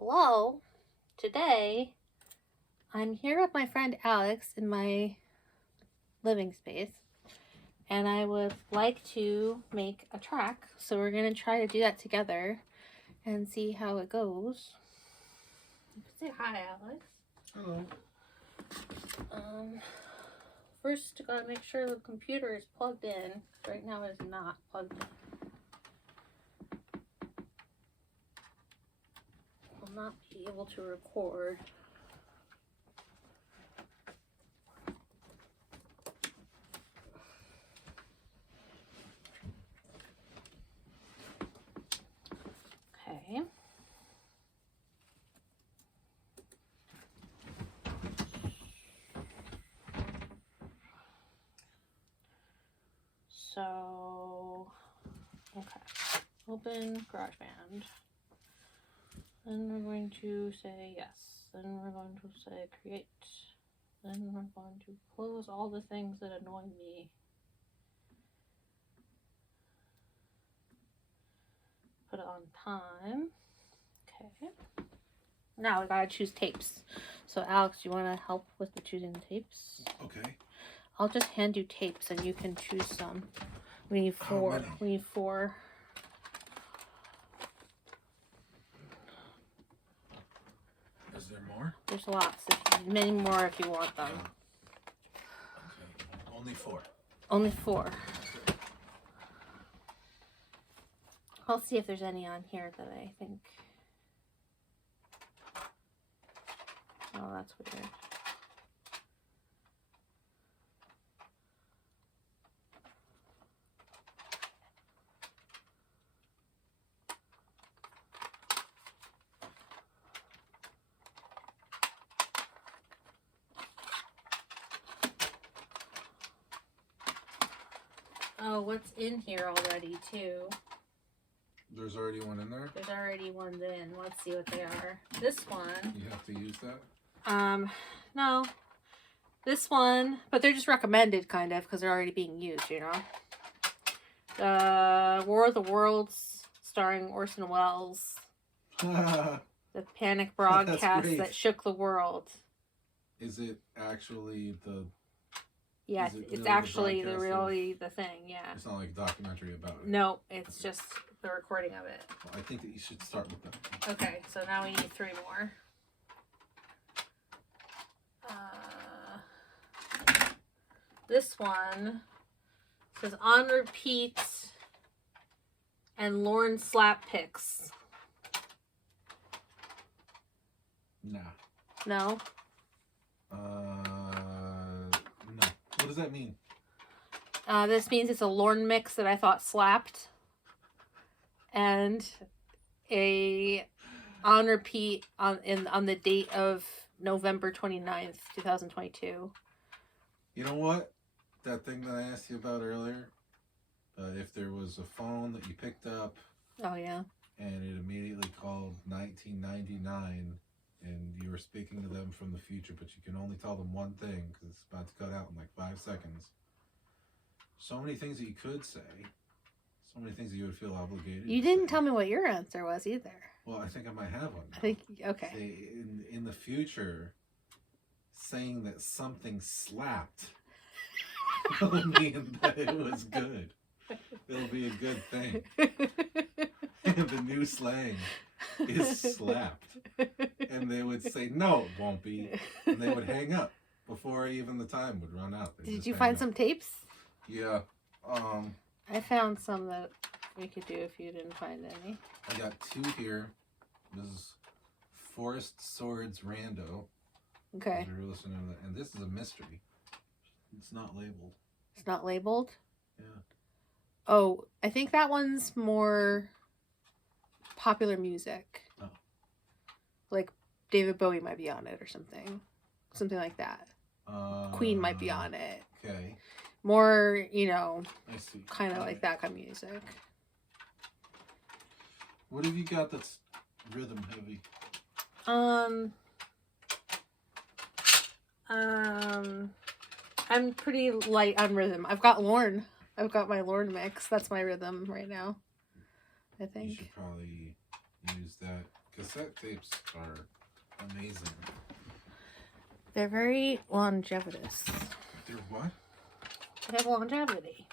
Hello, today I'm here with my friend Alex in my living space, and I would like to make a track, so we're going to try to do that together and see how it goes. Say hi, Alex. Hello. First, gotta make sure the computer is plugged in. Right now it is not plugged in. Will not be able to record. Okay. So, okay. Open GarageBand. Then we're going to say yes. Then we're going to say create. Then we're going to close all the things that annoy me. Put it on time. Okay. Now we gotta choose tapes. So Alex, you wanna help with the choosing the tapes? Okay. I'll just hand you tapes and you can choose some. We need four. We need four. Is there more? There's lots. Many more if you want them. Okay. Only four. Only four. I'll see if there's any on here that I think. Oh, that's weird. Oh, what's in here already, too? There's already one in there? There's already one in. Let's see what they are. This one. You have to use that? No. This one, but they're just recommended, kind of, because they're already being used, you know? War of the Worlds, starring Orson Welles. The panic broadcast that shook the world. Is it actually the... Yeah, it's actually the thing, yeah. It's not like a documentary about it? No, it's just the recording of it. Well, I think that you should start with that. Okay, so now we need 3 more. This one says on repeat and Lauren slap pics. Nah. No? No. What does that mean? This means it's a Lauren mix that I thought slapped. And a on repeat on the date of November 29th, 2022. You know what? That thing that I asked you about earlier, if there was a phone that you picked up. Oh, yeah. And it immediately called 1999, and you were speaking to them from the future, but you can only tell them one thing because it's about to cut out in like 5 seconds. So many things that you could say. So many things that you would feel obligated. You didn't tell me what your answer was either. Well, I think I might have one now. I think, okay. In the future, saying that something slapped will mean that it was good. It'll be a good thing. And the new slang is slapped. And they would say, no, it won't be. And they would hang up before even the time would run out. Did you find some tapes? Yeah. I found some that we could do if you didn't find any. I got 2 here. This is Forest Swords Rando. Okay. We were listening to that. And this is a mystery. It's not labeled. It's not labeled? Yeah. Oh, I think that one's more popular music. Oh. Like David Bowie might be on it or something. Something like that. Queen might be on it. Okay. More, you know, I see. kind of like that kind of music. What have you got that's rhythm heavy? I'm pretty light on rhythm. I've got Lorne. I've got my Lorne mix. That's my rhythm right now, I think. You should probably use that Cassette tapes are amazing. They're very longevitous. They're what? They have longevity.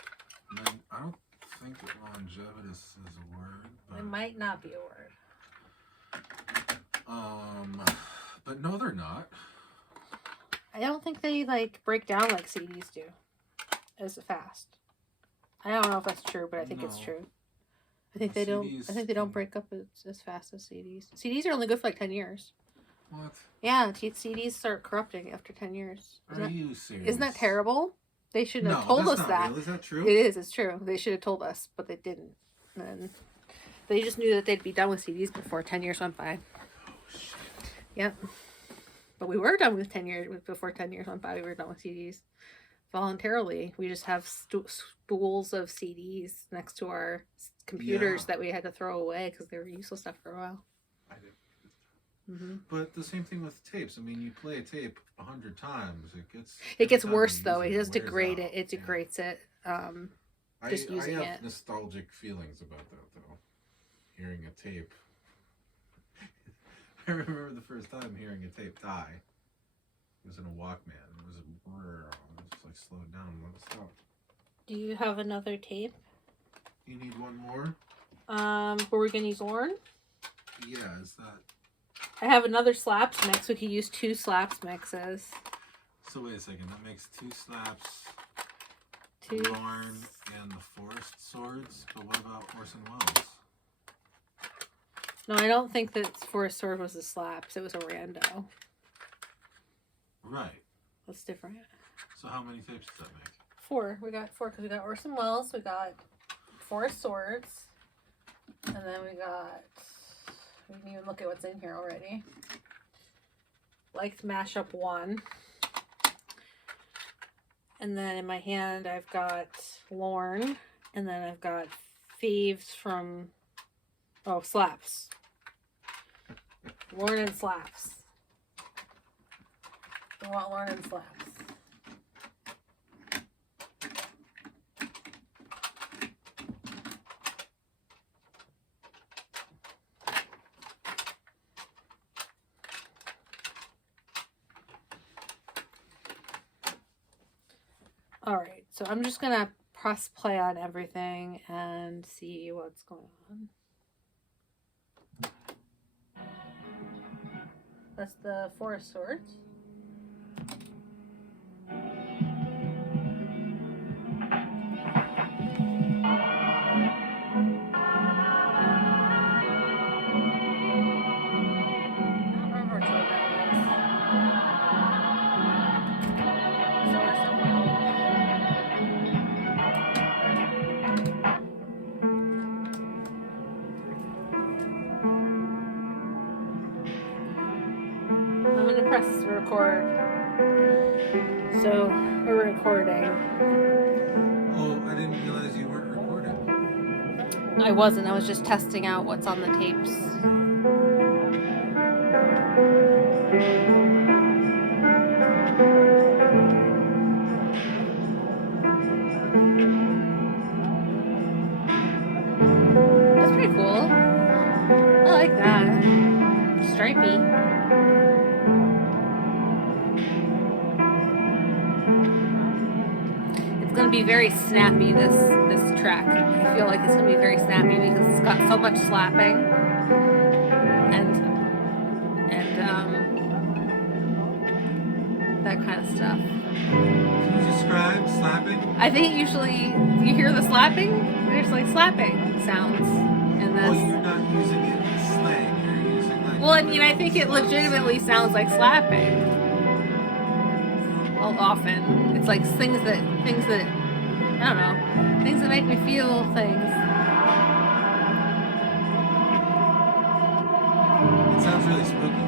I don't think that longevitous is a word. But, It might not be a word. but no, they're not. I don't think they like break down like CDs do as fast. I don't know if that's true, but I think it's true. I think they don't. I think they don't break up as fast as CDs. CDs are only good for like 10 years. What? Yeah, CDs start corrupting after 10 years. Are you serious? Isn't that terrible? They shouldn't have told us that. Real. Is that true? It is. It's true. They should have told us, but they didn't. And they just knew that they'd be done with CDs before 10 years went by. Oh shit. Yep. But we were done with 10 years before 10 years went by. We were done with CDs voluntarily. We just have spools of CDs next to our computers that we had to throw away because they were useless after a while. I did. Mm-hmm. But the same thing with tapes. I mean, you play a tape 100 times, it gets worse though. It does degrade it. It degrades it. Just using it. I have nostalgic feelings about that though. Hearing a tape. I remember the first time hearing a tape die. It was in a Walkman. It was just like slow it down and let it stop. Do you have another tape? You need one more? Were we gonna use Lauren? Yeah, is that... I have another slaps mix. We could use 2 slaps mixes. So wait a second, that makes 2 slaps, 2 Lorne, and the Forest Swords. But what about Orson Welles? No, I don't think that Forest Sword was a slaps. It was a rando. Right. That's different. So how many tapes does that make? 4. We got 4 because we got Orson Welles. We got Forest Swords. And then we didn't even look at what's in here already. Liked Mashup 1. And then in my hand, I've got Lorne. And then I've got Thieves from... Oh, Slaps. Lorne and Slaps. We want Lorne and Slaps. Alright, so I'm just gonna press play on everything and see what's going on. That's the Forest Swords. I'm gonna press record. So we're recording. Oh, I didn't realize you weren't recording. I wasn't. I was just testing out what's on the tapes. That's pretty cool. I like that. Stripey. It's gonna be very snappy, this track. I feel like it's gonna be very snappy because it's got so much slapping and that kind of stuff. Can you describe slapping? I think usually you hear the slapping. There's like slapping sounds in this. Oh, you're not using it as slang. You're using like. Well, I mean, I think it legitimately sounds like slapping. Well, often it's like things that I don't know, things that make me feel things. It sounds really spooky.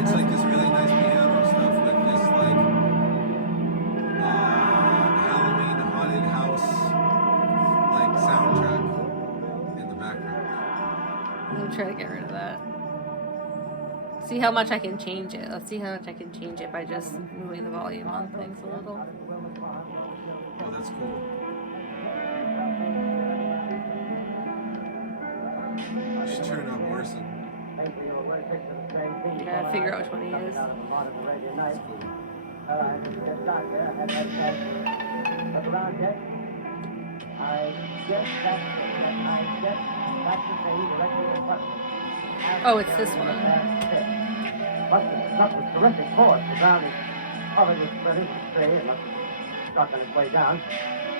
It's like this really nice piano stuff with this like Halloween haunted house like soundtrack in the background. I'm gonna try to get rid of that. See how much I can change it. Let's see how much I can change it by just moving the volume on things a little. Oh, that's cool. just turn up Orson. You gotta figure out which one he is. That's cool. Oh, it's this one. Must have struck with terrific force. The ground is covered with splinters and debris. It must have struck on its way down.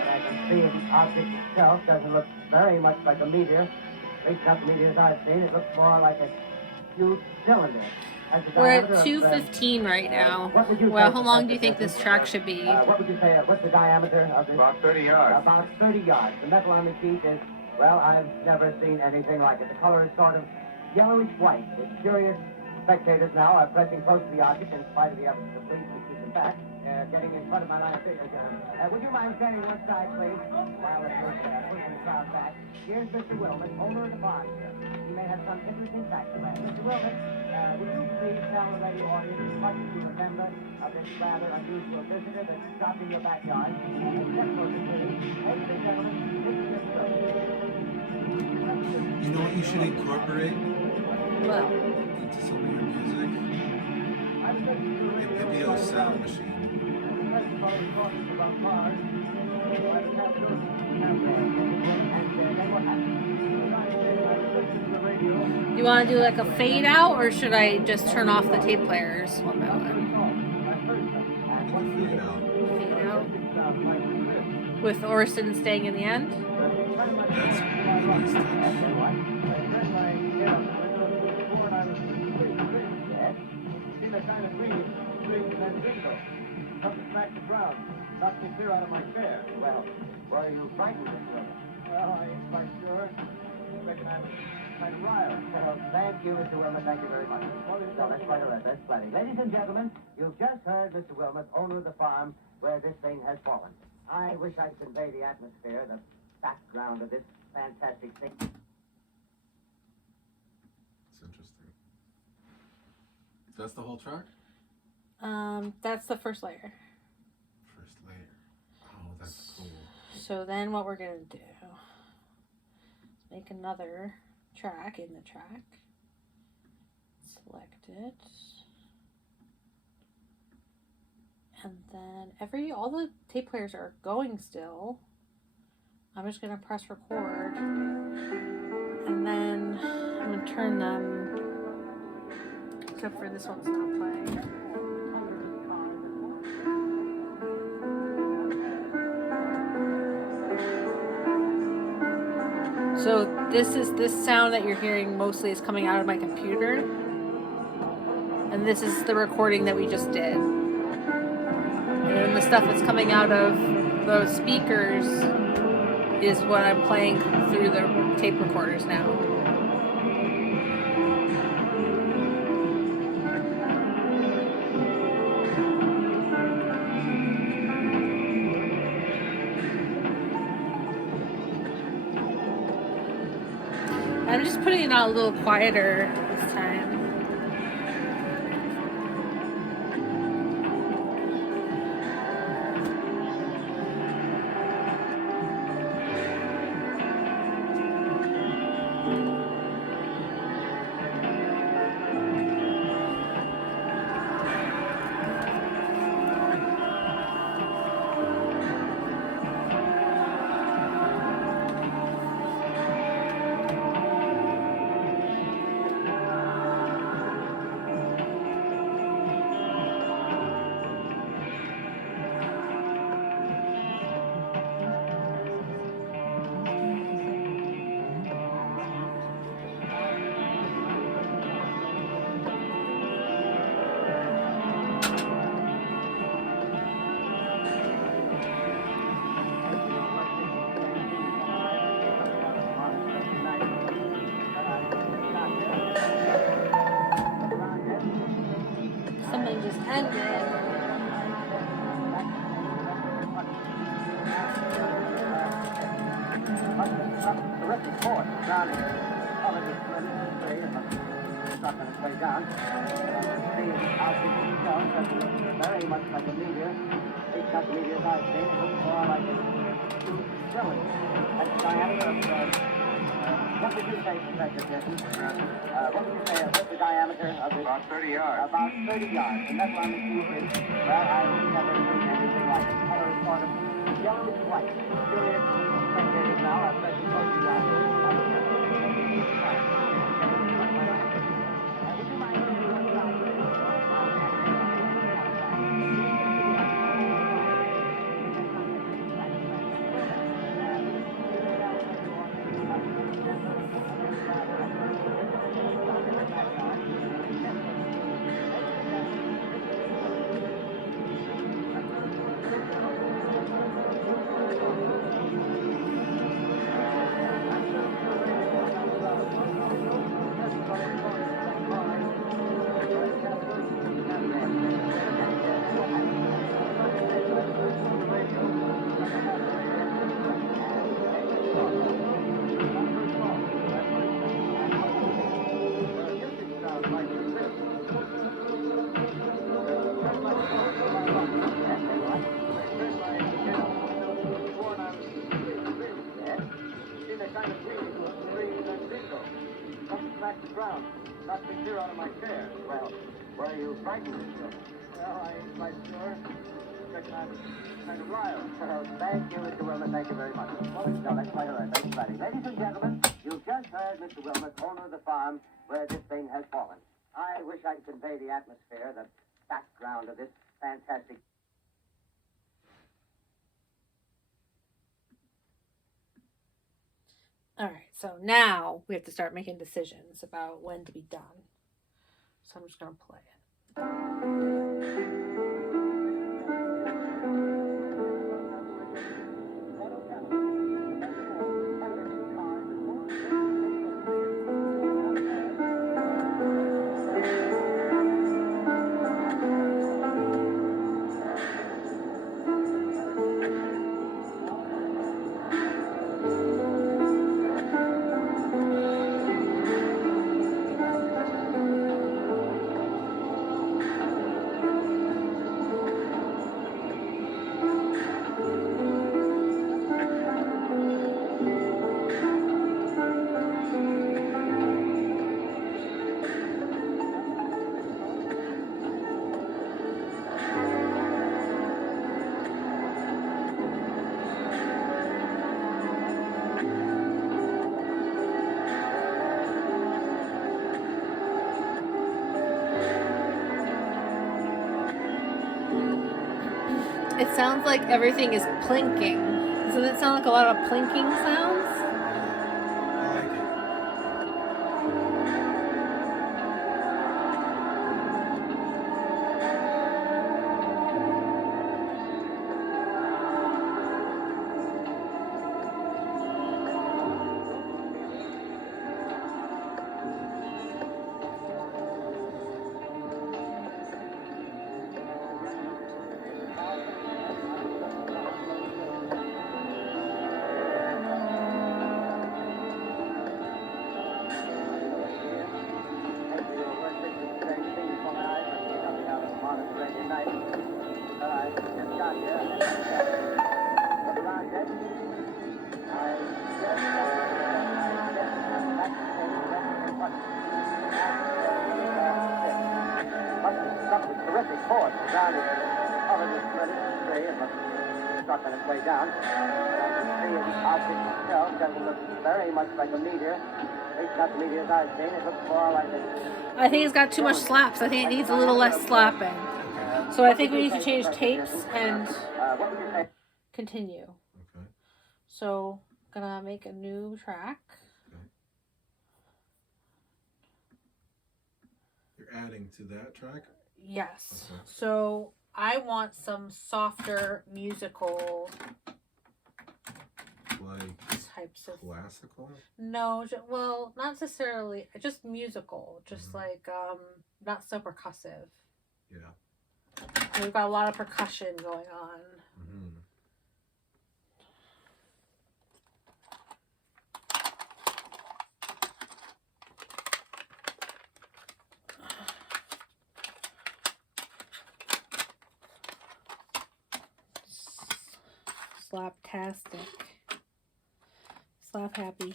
And I can see the object itself doesn't look very much like a meteor. At least not the meteors I've seen. It looks more like a huge cylinder. We're at 2:15 right now. Well, how long do you think this track should be? What would you say? What's the diameter of this? About 30 yards. About 30 yards. The metal on the sheet is, well, I've never seen anything like it. The color is sort of yellowish white. With curious spectators now are pressing close to the object in spite of the efforts of the police to keep them back. Getting in front of my line of vision. Would you mind standing one side, please? While it's pushing the crowd back. Here's Mr. Wilmot, owner of the farm here. He may have some interesting facts to add. Mr. Wilmot, would you please tell the radio audience as much as you remember of this rather unusual visitor that stopped in your backyard? Except for the ladies and gentlemen, Mr. You know what you should incorporate Well, into some of your music? A video sound machine. you want to do like a fade out, or should I just turn off the tape players one by one? Fade out. Fade out. With Orson staying in the end? That's really stuff. Something smacked the ground. Knocked me clear out of my chair. Well, were you frightened, Mr. Wilmot? Well, I ain't quite sure. I reckon I was kind of riled. Well, thank you, Mr. Wilmot. Thank you very much. No, that's quite all right. That's plenty. Ladies and gentlemen, you've just heard Mr. Wilmot, owner of the farm where this thing has fallen. I wish I'd convey the atmosphere, the background of this fantastic thing. It's interesting. That's the whole track? That's the first layer. First layer. Oh, that's cool. So then what we're gonna do is make another track in the track. Select it. And then all the tape players are going still. I'm just gonna press record. And then I'm gonna turn them, except for this one's not playing. So this sound that you're hearing mostly is coming out of my computer. And this is the recording that we just did. And then the stuff that's coming out of those speakers is what I'm playing through the tape recorders now. I'm just putting it out a little quieter this time. Something just ended. Terrific force. The ground is covered with splinters and debris. It must have struck on its way down. See the object itself doesn't look very much like a meteor. At least not the meteors I've seen. It looks more like a huge cylinder. That's the diameter of What would you say, Professor Pearson? What would you say, what's the diameter of this? About 30 yards. About 30 yards. The metal on the sheet is, well, I've never seen anything like it. The color is sort of yellowish white. Curious spectators now are pressing close to the eye. Would you mind standing on the side, please? The ground, knocked me clear out of my chair. Well, were you frightened? Well, I ain't quite sure. Reckon I was kind of wild. Thank you, Mr. Wilmot. Thank you very much. No, that's quite all right. That's exciting. Ladies and gentlemen, you've just heard Mr. Wilmot, owner of the farm where this thing has fallen. I wish I could convey the atmosphere, the background of this fantastic. All right, so now we have to start making decisions about when to be done. So I'm just going to play it. It sounds like everything is plinking. Doesn't it sound like a lot of plinking sounds? I like it. Terrific force. The ground is covered with muddy spray and must struck on its way down. The object itself doesn't look very much like a meteor. At least not the meteors I've seen. It looks more like a... I think it's got too much slaps. I think it needs a little less slapping. So I think we need to change tapes and what would you say? continue. Okay. So I'm gonna make a new track. You're adding to that track? Yes. Okay. So I want some softer musical Like types of. classical? No, well, not necessarily. Just musical. Just like not so percussive. Yeah. We've got a lot of percussion going on. Mm-hmm. Slaptastic. Slap happy.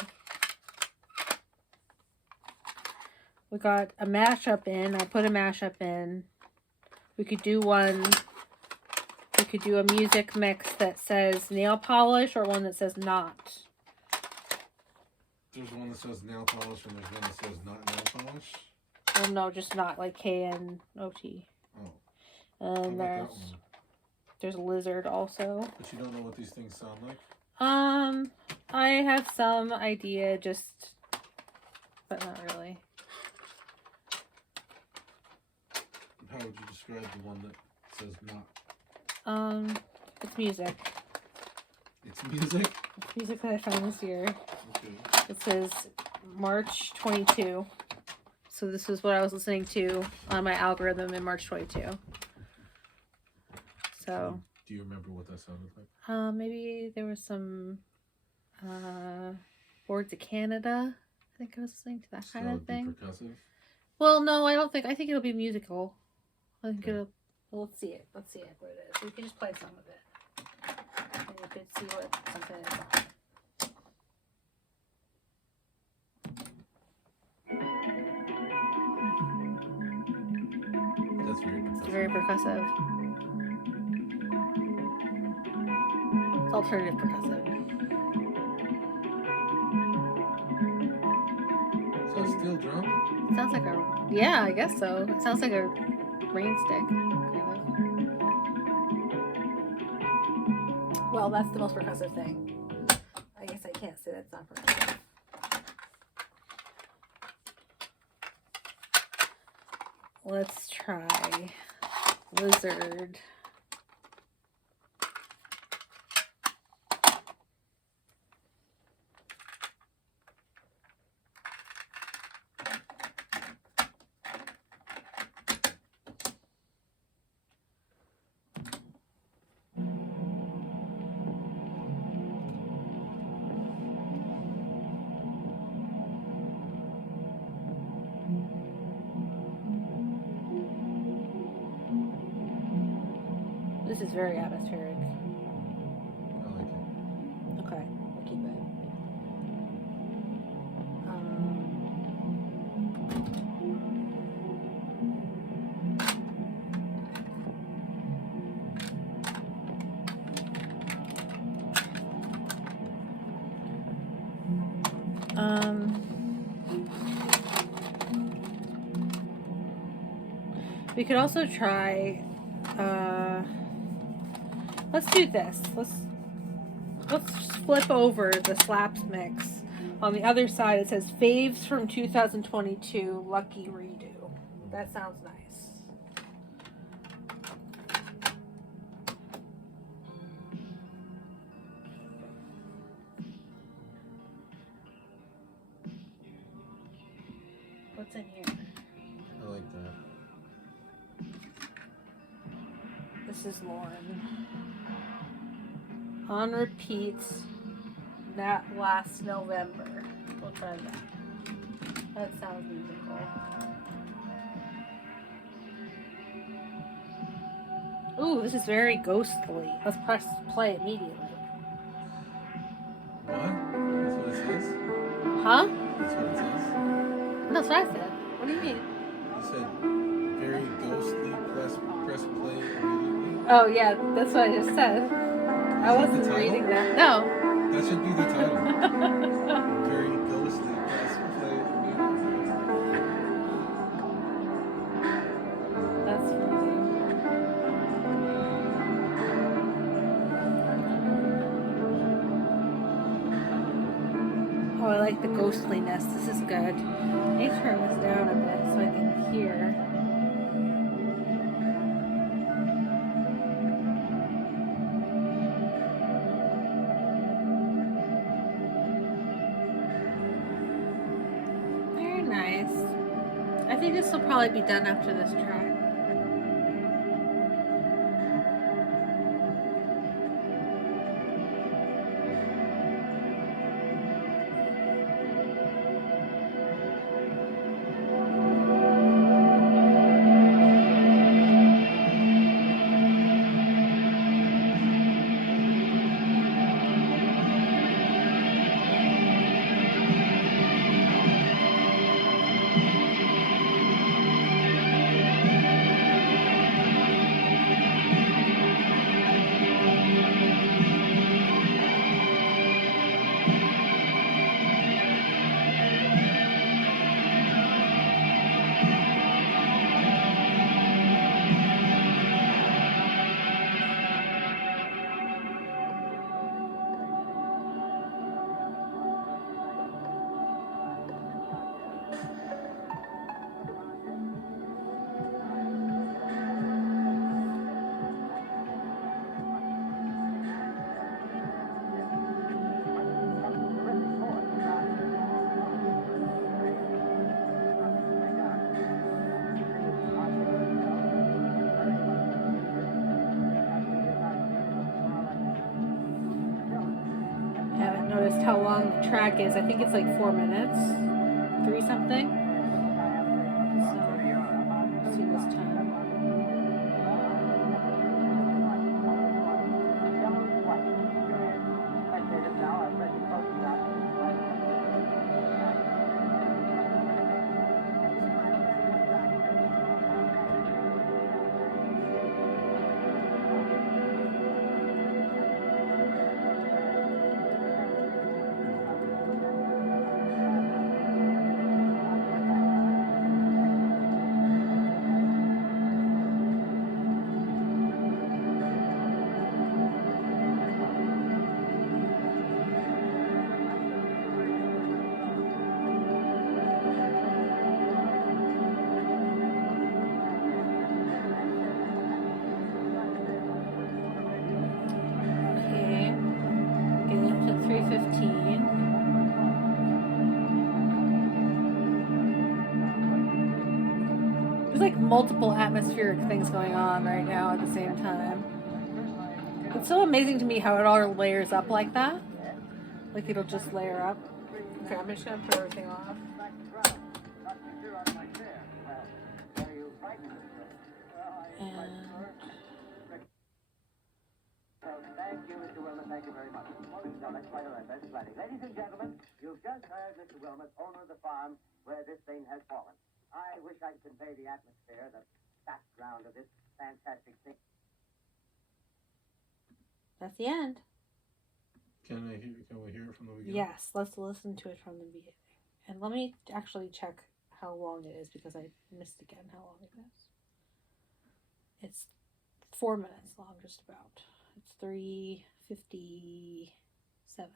We got a mashup in. I put a mashup in. We could do one. We could do a music mix that says nail polish or one that says not. There's one that says nail polish and there's one that says not nail polish. Well, no, just not, like KNOT. Oh. And there's a lizard also. But you don't know what these things sound like? I have some idea, but not really. How would you describe the one that says not? It's music. It's music? It's music that I found this year. Okay. It says March 22. So this is what I was listening to on my algorithm in March 22. So. Do you remember what that sounded like? Maybe there was some Boards of Canada. I think I was listening to that kind of thing. Percussive? Well, no, I don't think. I think it'll be musical. I think it'll. Well, let's see it. Let's see it. What it is. We can just play some of it, and you could see what something is on. That's very percussive. It's very percussive. It's alternative percussive. So a steel drum? It sounds like a. Yeah, I guess so. It sounds like a rain stick, kind of. Well, that's the most percussive thing. I guess I can't say that's not percussive. Let's try lizard. This is very atmospheric. I like it. Okay, I'll keep it. We could also try. Let's do this. Let's flip over the slaps mix. On the other side, it says faves from 2022 Lucky Redo. That sounds nice. What's in here? I like that. This is Lauren. On repeat, that last November. We'll try that. That sounds musical. Ooh, this is very ghostly. Let's press play immediately. What? That's what it says? Huh? That's what it says? That's what I said. What do you mean? You said very ghostly, press play immediately? Oh, yeah, that's what I just said. I wasn't reading that. No. That should be the title. Very ghostly, press play immediately. That's funny. Oh, I like the ghostliness. This is good. I need to turn this down a bit so I can hear. Very nice. I think this will probably be done after this track. how long the track is. I think it's like 4 minutes, 3 something. So, let's see this time. Okay, getting up to 3:15. There's like multiple atmospheric things going on right now at the same time. It's so amazing to me how it all layers up like that. Like it'll just layer up. Okay, I'm just gonna put everything off. And Thank you, Mr. Wilmot. Thank you very much. That's quite all right. That's plenty. Ladies and gentlemen, you've just heard Mr. Wilmot, owner of the farm where this thing has fallen. I wish I could convey the atmosphere, the background of this fantastic thing. that's the end. Can we hear it from the beginning? Yes, let's listen to it from the beginning. And let me actually check how long it is because I missed again how long it is. It's 4 minutes long, just about. It's 3:57.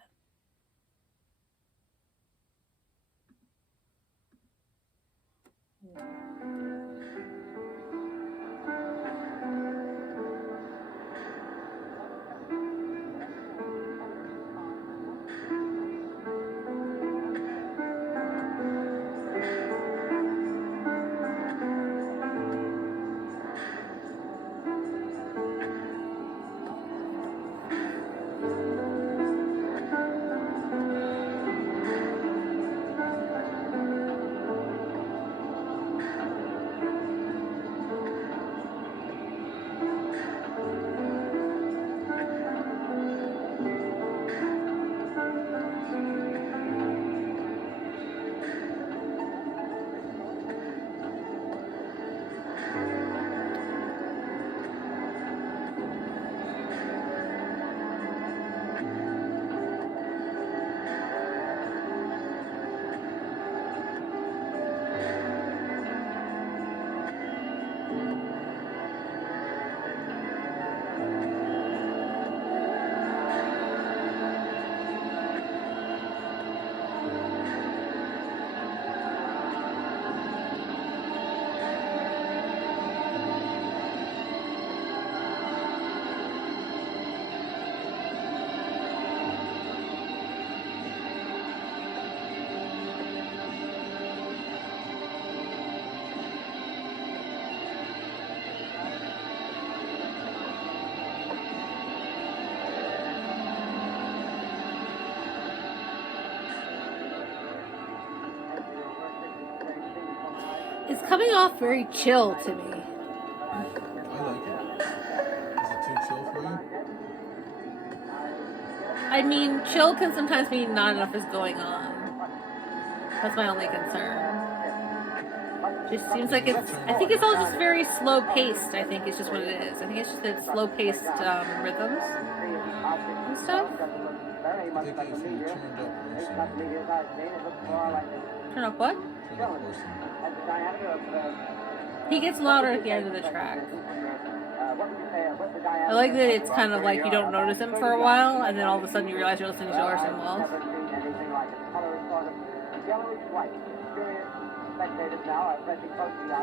It's coming off very chill to me. I like it. Is it too chill for you? I mean, chill can sometimes mean not enough is going on. That's my only concern. Just seems like it's, I think it's all just very slow paced, I think is just what it is. I think it's just that slow paced rhythms and stuff. I think if you turned up Orson. Turn up what? Turn up Orson. He gets louder at the end of the track. I like that it's kind of like you don't notice him for a while, and then all of a sudden you realize you're listening to Orson Welles. Spectators now are pressing close to the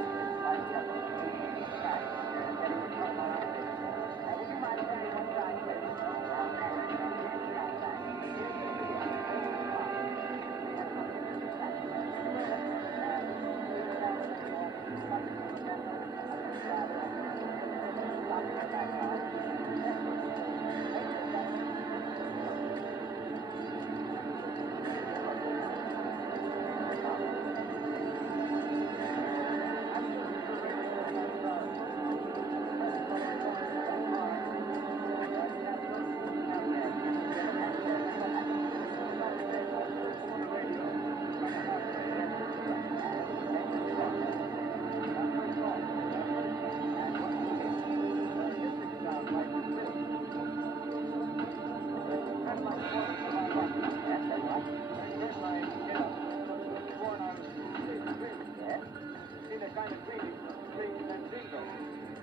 kind of dreaming, dreams and dreams.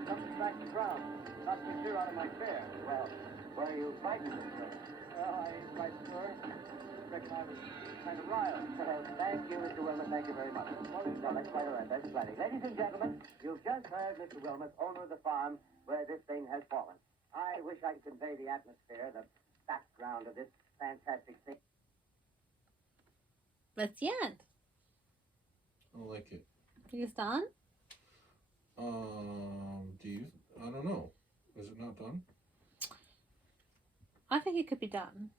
Something back to ground. Knocked me clear out of my chair. Well, were you frightened, Mr. Wilmer? Well, I ain't quite sure. Reckon I was kind of riled. Thank you, Mr. Wilmer. Thank you very much. Well, that's quite all right. That's plenty. Ladies and gentlemen, you've just heard Mr. Wilmer, owner of the farm where this thing has fallen. I wish I could convey the atmosphere, the background of this fantastic thing. That's the end. I like it. Think it's done? I don't know. Is it not done? I think it could be done.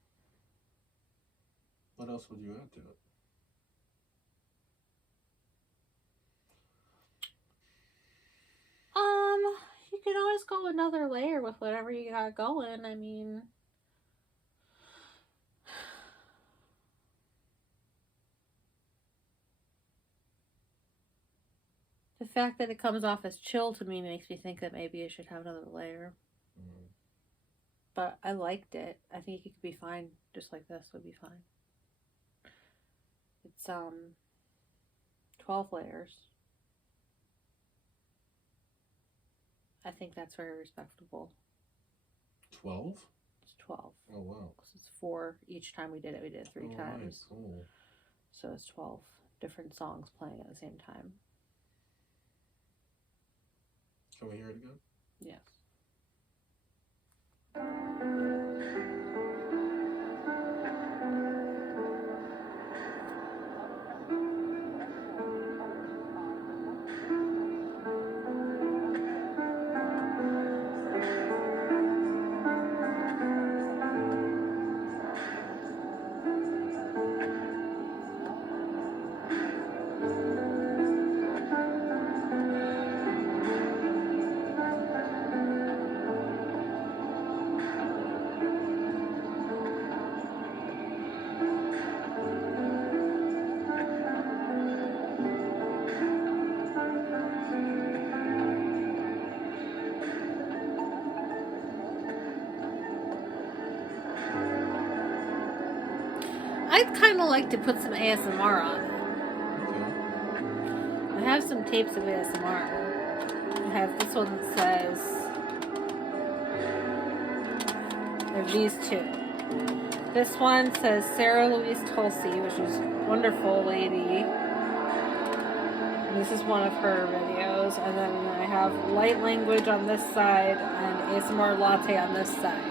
What else would you add to it? You can always go another layer with whatever you got going. I mean, the fact that it comes off as chill to me makes me think that maybe it should have another layer. Mm. But I liked it. I think it could be fine. Just like this would be fine. It's 12 layers. I think that's very respectable. 12? It's 12. Oh, wow. Because it's 4 each time we did it. We did it 3 times. Right, cool. So it's 12 different songs playing at the same time. Can we hear it again? Yes. I'd kind of like to put some ASMR on it. Okay. I have some tapes of ASMR. I have this one that says, there's these 2. This one says Sarah Louise Tulsi, which is a wonderful lady. And this is one of her videos. And then I have light language on this side and ASMR latte on this side.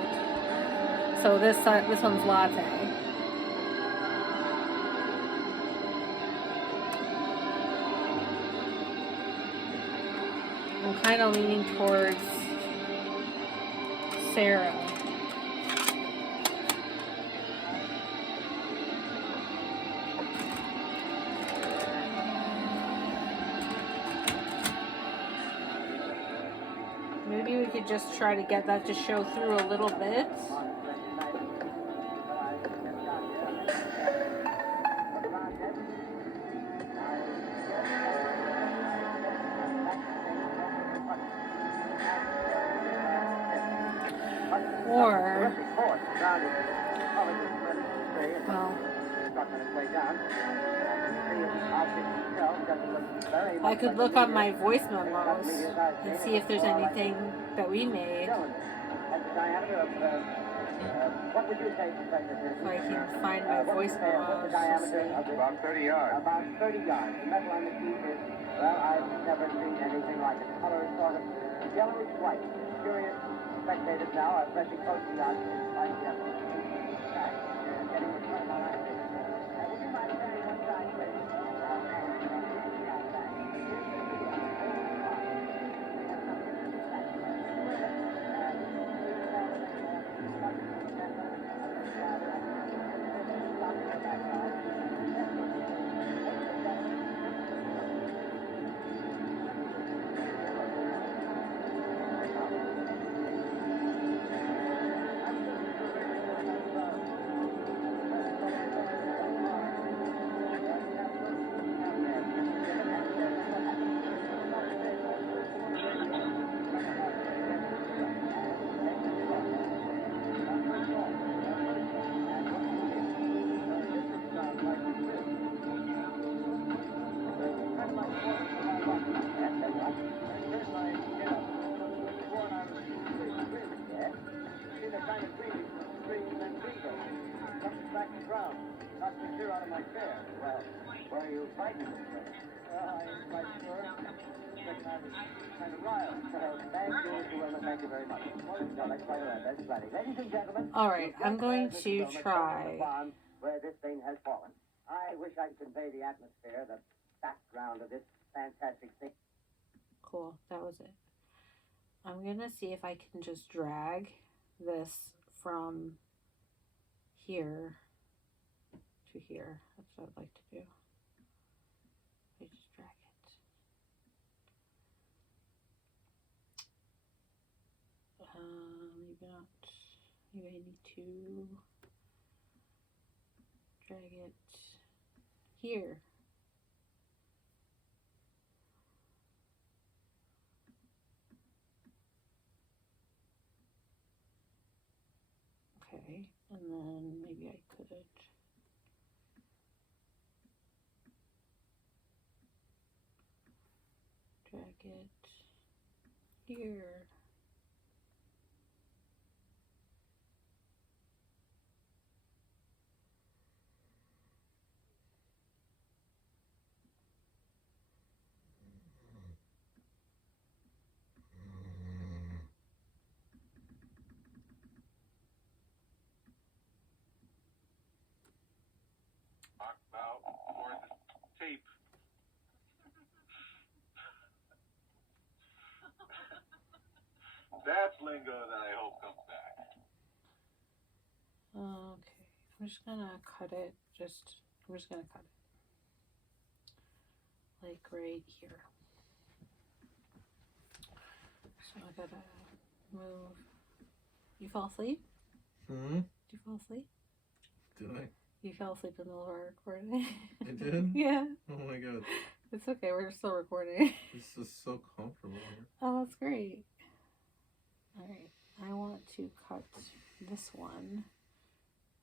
So this one's latte. I'm kind of leaning towards Sarah. Maybe we could just try to get that to show through a little bit. Or, well, I could look on my voice memos and see if there's anything that we made. If I can find my voice memos to see. About 30 yards. About 30 yards. The metal on the sheet is, well, I've never seen anything like it. The color is sort of yellowish white. Curious spectators now are pressing close to the object and finding out getting the front on our face. Would you mind standing one side, please? back to ground. Knocked me clear out of my chair. Well, were you frightened? I'm quite sure. I was kind of riled. Thank you, Mr. Wilmer. Thank you very much. No, let's try that. That's plenty. Ladies and gentlemen. All right, I'm going to try. Where this thing has fallen. I wish I could convey the atmosphere, the background of this fantastic thing. Cool, that was it. I'm gonna see if I can just drag this from here to here. That's what I'd like to do. I just drag it. Maybe not. Maybe I need to drag it here. Okay, and then maybe I could drag it here. About for the tape. That's lingo that I hope comes back. Okay, I'm just gonna cut it. I'm just gonna cut it like right here. So I gotta move. You fall asleep? Hmm? Did you fall asleep? Did I? You fell asleep in the middle of our recording. I did? Yeah. Oh my god. It's okay, we're still recording. This is so comfortable here. Oh, that's great. Alright, I want to cut this one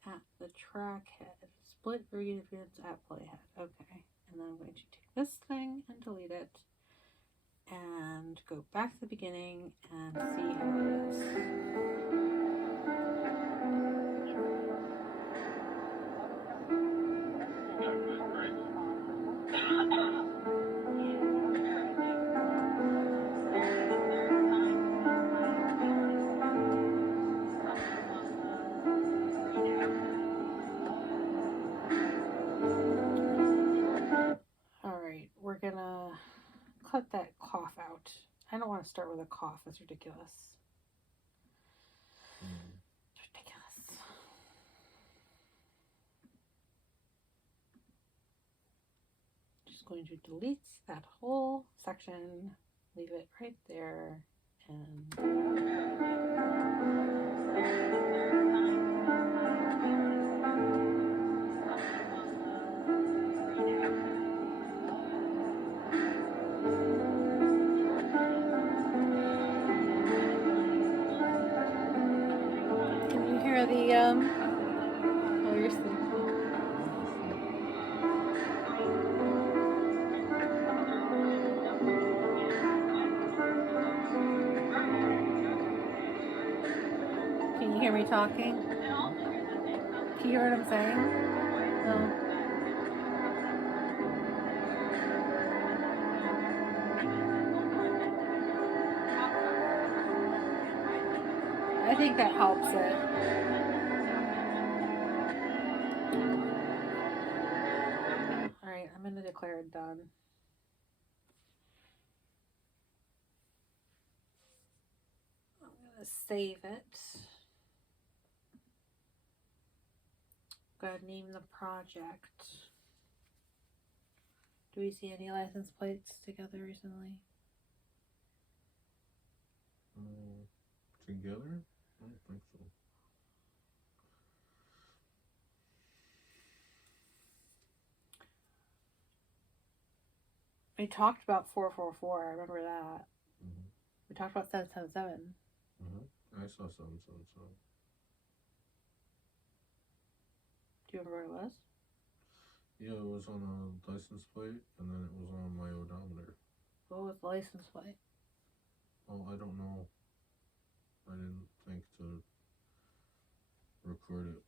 at the track head. Split ingredients at playhead. Okay. And then I'm going to take this thing and delete it. And go back to the beginning and see how it is. Alright, we're gonna cut that cough out. I don't want to start with a cough, that's ridiculous. It's ridiculous. Just going to delete that whole section, leave it right there, and can you hear the oh, you're sleeping. Can you hear me talking? Can you hear what I'm saying? No. I think that helps it. Alright, I'm gonna declare it done. I'm gonna save it. Go ahead and name the project. Do we see any license plates together recently? Together? I don't think so. We talked about 444. I remember that. Mm-hmm. We talked about 777. I saw 777. Do you remember what it was? Yeah, it was on a license plate, and then it was on my odometer. What was the license plate? Oh, I don't know. I didn't think to record it.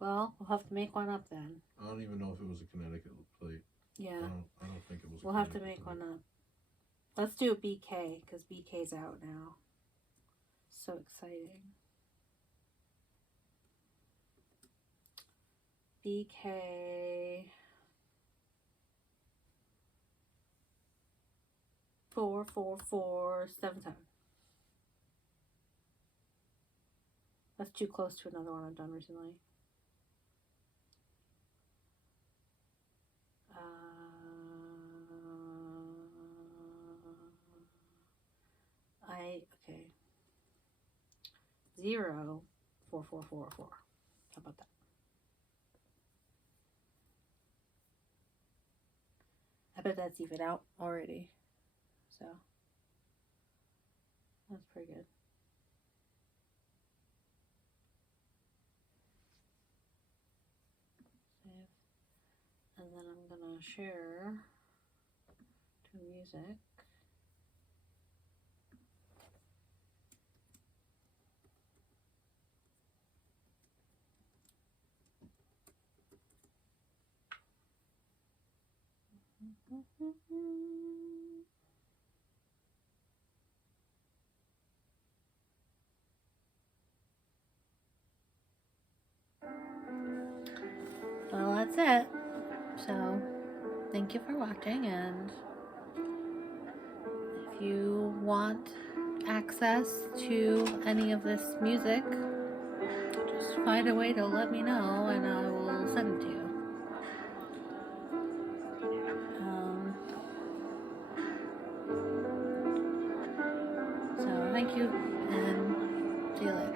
Well, we'll have to make one up then. I don't even know if it was a Connecticut plate. Yeah. I don't think it was. We'll have to make one up. Let's do a BK, because BK's out now. So exciting. BK 44477. That's too close to another one I've done recently. Okay. 04444. How about that? I bet that's even out already. So that's pretty good. Save. And then I'm gonna share to music. Well, that's it. So, thank you for watching, and if you want access to any of this music, just find a way to let me know and I will send it to you. So, thank you, and see you later.